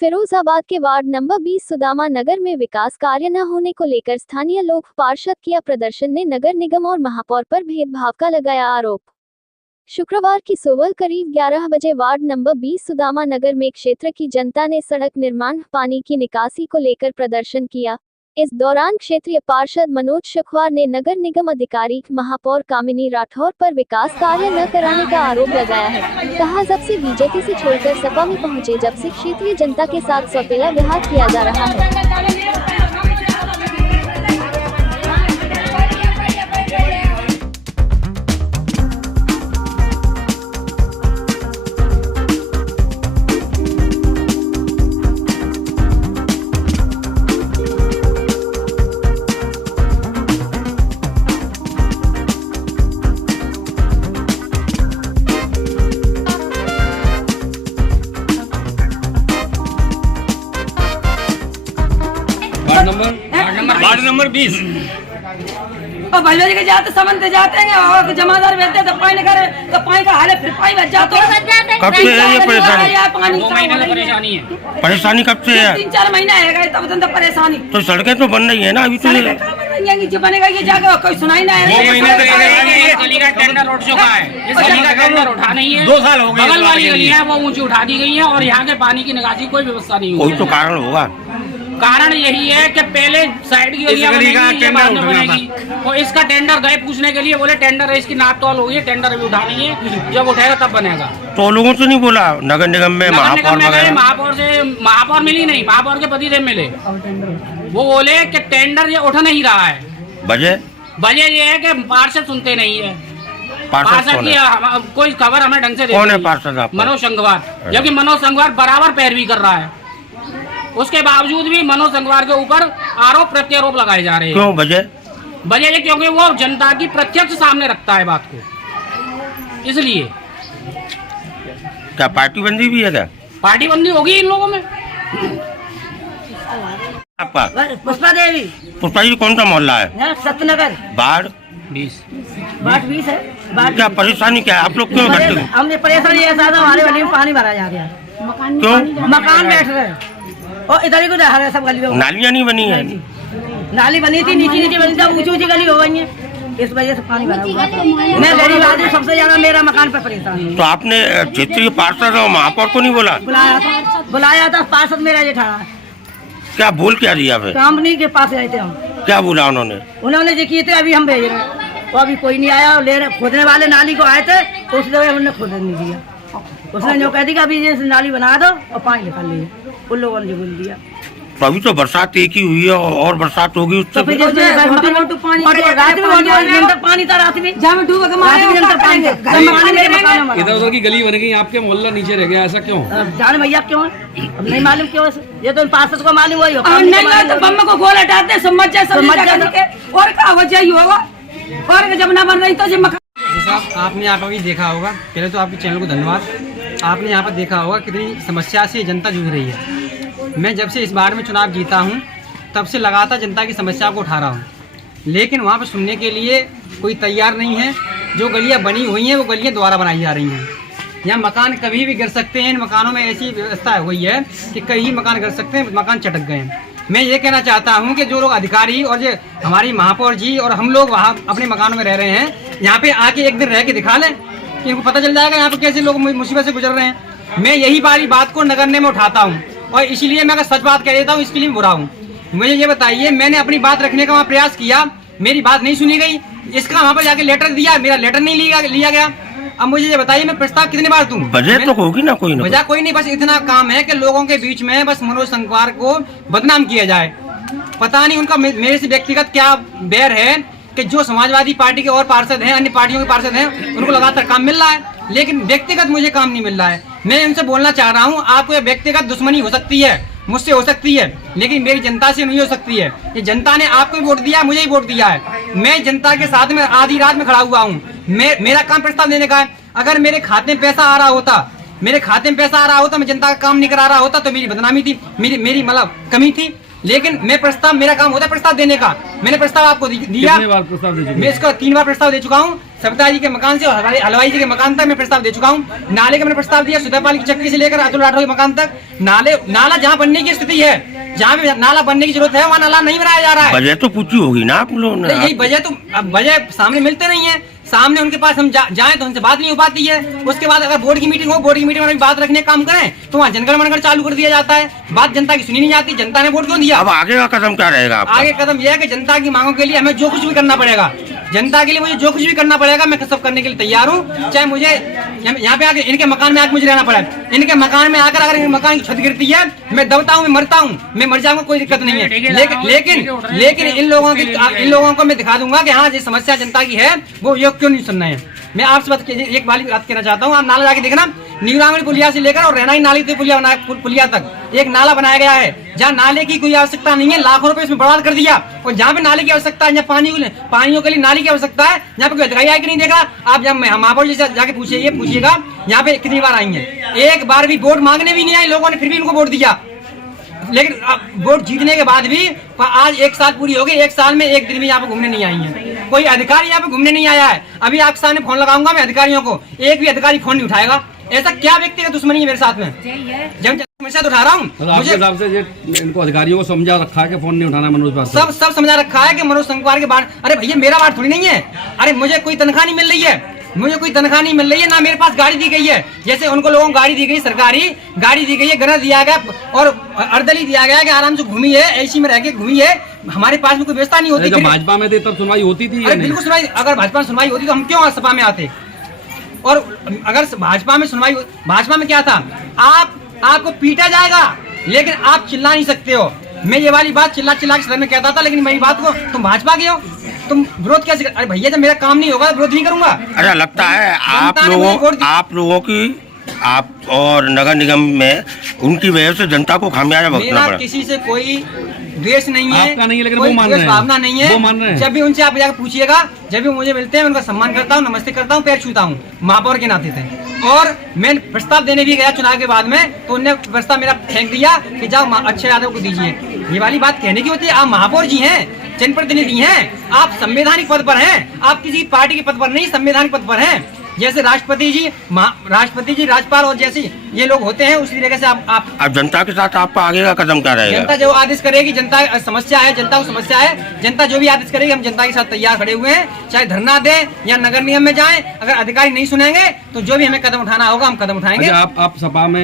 फिरोजाबाद के ward number 20 Sudama नगर में विकास कार्य न होने को लेकर स्थानीय लोक पार्षद किया प्रदर्शन ने नगर निगम और महापौर पर भेदभाव का लगाया आरोप। शुक्रवार की सुबह करीब 11 बजे वार्ड नंबर 20 सुदामा नगर में क्षेत्र की जनता ने सड़क निर्माण, पानी की निकासी को लेकर प्रदर्शन किया। इस दौरान क्षेत्रीय पार्षद मनोज शखवार ने नगर निगम अधिकारी महापौर कामिनी राठौर पर विकास कार्य न कराने का आरोप लगाया है। कहा, जब से बीजेपी से छोड़कर सपा में पहुंचे, जब से क्षेत्रीय जनता के साथ सौतेला व्यवहार किया जा रहा है। वार्ड नंबर 20 और भाई के जाते समझते जाते हैं और जमादार भेजते तो पानी करे तो पानी का हाल है, फिर पानी बच जाता है। कब से है ये परेशानी? परेशानी है। परेशानी कब से है? 3-4 महीना है तब तो परेशानी। तो सड़कें तो बन रही है ना अभी तो। जो बनेगा ये जाकर कोई सुनाई ना है। गली का टेंडर उठ चुका है, इस गली का टेंडर उठा नहीं है। 2 साल हो गए। बगल वाली गली है वो ऊंची उठा दी गई है और यहाँ के पानी की निकासी कोई व्यवस्था नहीं कोई हुई। तो कारण होगा। कारण यही है कि पहले साइड की गलियां बनेगी, ये बाद में बनेगी। और इसका टेंडर गए पूछने के लिए, बोले टेंडर है इसकी नाप तौल होगी, टेंडर अभी उठा नहीं है, जब उठाएगा तब बनेगा। तो लोगों से नहीं बोला नगर निगम में महापौर वगैरह? महापौर मिली नहीं, महापौर के पतिदेव मिले, वो बोले कि टेंडर ये उठ नहीं रहा है। वजह ये है कि पार्षद सुनते नहीं है। पार्षद की कोई खबर हमें ढंग से कौन है पार्षद आपका? मनोज संघवार। जबकि मनोज संघवार बराबर पैरवी कर रहा है, उसके बावजूद भी मनोज संघवार के ऊपर आरोप प्रत्यारोप लगाए जा रहे हैं। क्यों? वजह है क्योंकि वो जनता की प्रत्यक्ष सामने रखता है बात को, इसलिए। क्या पार्टी बंदी भी है क्या? पार्टी बंदी होगी इन लोगों में। आपका पुष्पा देवी। पुष्पा जी कौन सा मोहल्ला है? सत्यनगर वार्ड 20 है। क्या परेशानी क्या है? आप लोग क्यों करते हो? हमने परेशानी ऐसा था, हमारे गली में पानी भरा जा रहा है। क्यों? मकान बैठ रहे और इधर ही को रहा है सब गली में। नालियाँ नहीं बनी है? नाली बनी थी, नीचे बनी थी, ऊंची गली हो गई है, इस वजह से पानी भरा हुआ है। मैं गरीब आदमी, सबसे ज्यादा मेरा मकान पर परेशान हूँ। तो आपने क्षेत्रीय पार्षद और महापौर को नहीं बोला? बुलाया था पार्षद मेरा ये था। क्या बोल क्या दिया फिर? कंपनी के पास गए थे हम। क्या बोला उन्होंने? उन्होंने जो किए थे अभी हम भेज रहे हैं, वो अभी कोई नहीं आया। ले रहे खोदने वाले नाली को आए थे तो उस जगह उन्होंने खोदने नहीं दिया। उसने जो कह दी कि अभी ये नाली बना दो और पानी निकाल लीजिए, उन लोगों ने जो बोल दिया। तो अभी तो बरसात एक ही हुई है और बरसात होगी उससे पानी था रात में, इधर उधर की गली बन गई, आपके मोहल्ला नीचे रह गया, ऐसा क्यों? जाने भैया क्यों है, अब नहीं मालूम क्यों। ये तो पार्षद को मालूम हुई तो बम को गोल हटाते समझ जाए और क्या वजह ही होगा। और जब ना बन रही तो साहब, आपने यहाँ पर भी देखा होगा, पहले तो आपके चैनल को धन्यवाद। आपने यहाँ पर देखा होगा कितनी समस्या से जनता जूझ रही है। मैं जब से इस बार में चुनाव जीता हूँ तब से लगातार जनता की समस्या को उठा रहा हूँ, लेकिन वहाँ पर सुनने के लिए कोई तैयार नहीं है। जो गलियाँ बनी हुई हैं वो गलियाँ दोबारा बनाई जा रही हैं। यहाँ मकान कभी भी गिर सकते हैं। इन मकानों में ऐसी व्यवस्था हुई है कि कई मकान गिर सकते हैं, मकान चटक गए हैं। मैं ये कहना चाहता हूँ कि जो लोग अधिकारी और जो हमारी महापौर जी और हम लोग वहाँ अपने मकानों में रह रहे हैं, यहाँ पे आके एक दिन रह के दिखा लें, इनको पता चल जाएगा यहाँ पे कैसे लोग मुसीबत से गुजर रहे हैं। मैं यही बारी बात को नगरने में उठाता हूँ और इसीलिए मैं अगर सच बात कह देता हूँ इसके लिए बुरा हूँ। मुझे ये बताइए, मैंने अपनी बात रखने का वहाँ प्रयास किया, मेरी बात नहीं सुनी गई। इसका वहाँ पर जाके लेटर दिया, मेरा लेटर नहीं लिया गया। अब मुझे ये बताइए, मैं प्रस्ताव कितने बार दूं? वजह तो होगी ना, कोई वजह कोई नहीं, बस इतना काम है कि लोगों के बीच में बस मनोज संघवार को बदनाम किया जाए। पता नहीं उनका मेरे से व्यक्तिगत क्या बैर है कि जो समाजवादी पार्टी के और पार्षद हैं, अन्य पार्टियों के पार्षद हैं, उनको लगातार काम मिल रहा है, लेकिन व्यक्तिगत मुझे काम नहीं मिल रहा है। मैं उनसे बोलना चाह रहा हूँ, आपको व्यक्तिगत दुश्मनी हो सकती है, मुझसे हो सकती है, लेकिन मेरी जनता से नहीं हो सकती है। ये जनता ने आपको वोट दिया, मुझे ही वोट दिया है। मैं जनता के साथ में आधी रात में खड़ा हुआ हूँ। मेरा काम प्रस्ताव देने का है। अगर मेरे खाते में पैसा आ रहा होता, मैं जनता का काम नहीं करा रहा होता तो मेरी बदनामी थी, मेरी मतलब कमी थी। लेकिन मैं प्रस्ताव, मेरा काम होता है प्रस्ताव देने का। मैंने प्रस्ताव आपको दिया, मैं इसका 3 बार प्रस्ताव दे चुका हूँ। सविता जी के मकान से और हलवाई जी के मकान तक मैं प्रस्ताव दे चुका हूँ। नाले का मैंने प्रस्ताव दिया, सुधापाल की चक्की से लेकर अतुल राठौर के मकान तक। नाला जहाँ बनने की स्थिति है, जहाँ पे नाला बनने की जरूरत है, वहाँ नाला नहीं बनाया जा रहा है। वजह तो पूछी होगी ना आप लोगों ने? यही वजह तो, अब वजह सामने मिलते नहीं है। सामने उनके पास हम जाएं तो उनसे बात नहीं हो पाती है। उसके बाद अगर बोर्ड की मीटिंग हो, बोर्ड की मीटिंग में बात रखने का काम करें तो वहाँ जनगण मनगण चालू कर दिया जाता है। बात जनता की सुनी नहीं जाती, जनता ने वोट क्यों दिया। अब आगे का कदम क्या रहेगा आपका? आगे कदम यह है कि जनता की मांगों के लिए हमें जो कुछ भी करना पड़ेगा, जनता के लिए मुझे जो कुछ भी करना पड़ेगा, मैं सब करने के लिए तैयार हूँ। चाहे मुझे यहाँ पे आके इनके मकान में आके मुझे रहना पड़े, इनके मकान में आकर अगर मकान की छत गिरती है, मैं दबता हूँ, मैं मरता हूँ, मैं मर जाऊंगा, कोई दिक्कत नहीं है। लेकिन इन लोगों को मैं दिखा दूंगा कि हाँ, जो समस्या जनता की है वो ये क्यों नहीं सुन रहे हैं। मैं आपसे एक वाली बात कहना चाहता हूँ, आप नाला जाके देखना, नीलांगड़ी पुलिया से लेकर और रहनाई नाली पुलिया तक एक नाला बनाया गया है, जहाँ नाले की कोई आवश्यकता नहीं है। लाखों रुपए इसमें बर्बाद कर दिया। और जहाँ पे नाले की आवश्यकता है, जहाँ पानियों के लिए नाली की आवश्यकता है, यहाँ पे कोई अधिकारी आए कि नहीं देखा। आप जब महापौर जी से जाके पूछिएगा यहाँ पे कितनी बार आई है। एक बार भी वोट मांगने भी नहीं आई लोगों ने, फिर भी इनको वोट दिया। लेकिन वोट जीतने के बाद भी आज 1 साल पूरी हो गई, 1 साल में एक दिन भी यहाँ पे घूमने नहीं आई है। कोई अधिकारी यहाँ पे घूमने नहीं आया है। अभी आपके सामने फोन लगाऊंगा मैं अधिकारियों को, एक भी अधिकारी फोन नहीं उठाएगा। ऐसा क्या व्यक्तिगत दुश्मनी है मेरे साथ में? जब समस्या तो उठा रहा हूँ, मुझे हिसाब से इनको अधिकारियों को समझा रखा है कि फोन नहीं उठाना मनोज बात सब समझा रखा है कि मनोज संगवार के बाद। अरे भैया, मेरा बात थोड़ी नहीं है। अरे मुझे कोई तनख्वाह नहीं मिल रही है, मुझे कोई तनख्वाह नहीं मिल रही है, ना मेरे पास गाड़ी दी गई है। जैसे उनको लोगों को गाड़ी दी गई, सरकारी गाड़ी दी गई है, गणा दिया गया और अर्दली दिया गया कि आराम से घूमी है, ऐसी में रह के घूमी है। हमारे पास में कोई व्यवस्था नहीं होती। जब भाजपा में थे तब सुनवाई होती थी। अरे बिल्कुल सुनवाई, अगर भाजपा में सुनवाई होती तो हम क्यों सभा में आते। और अगर भाजपा में सुनवाई, भाजपा में क्या था, आपको पीटा जाएगा लेकिन आप चिल्ला नहीं सकते हो। मैं ये वाली बात चिल्ला के सदन में कहता था, लेकिन मेरी बात को तुम भाजपा के हो, तुम विरोध कैसे अरे भैया, जब मेरा काम नहीं होगा विरोध नहीं करूंगा। अच्छा, लगता है आप लोगों की, आप और नगर निगम में उनकी वजह से जनता को खामियाजा भुगतना पड़ा। किसी से कोई द्वेष नहीं है, आपका नहीं है, लेकिन कोई वो मान रहे हैं, भावना नहीं है, वो मान रहे हैं। जब भी उनसे आप जाकर पूछिएगा, जब भी मुझे मिलते हैं, उनका सम्मान करता हूँ, नमस्ते करता हूँ, पैर छूता हूँ, महापौर के नाते थे। और मैं प्रस्ताव देने भी गया चुनाव के बाद में, तो उन्होंने प्रस्ताव मेरा फेंक दिया कि जाओ अच्छे यादव को दीजिए। ये वाली बात कहने की होती है। आप महापौर जी हैं, जनप्रतिनिधि हैं, आप संवैधानिक पद पर हैं, आप किसी पार्टी के पद पर नहीं, संवैधानिक पद पर हैं। जैसे राष्ट्रपति जी, राज्यपाल और जैसे ये लोग होते हैं, उसी तरीके से आप अब जनता के साथ आपका आगे का कदम क्या रहेगा? जनता जो आदेश करेगी, जनता समस्या है, जनता को समस्या है, जनता जो भी आदेश करेगी, हम जनता के साथ तैयार खड़े हुए हैं। चाहे धरना दें या नगर निगम में जाएं, अगर अधिकारी नहीं सुनेंगे तो जो भी हमें कदम उठाना होगा हम कदम उठाएंगे। आप सभा में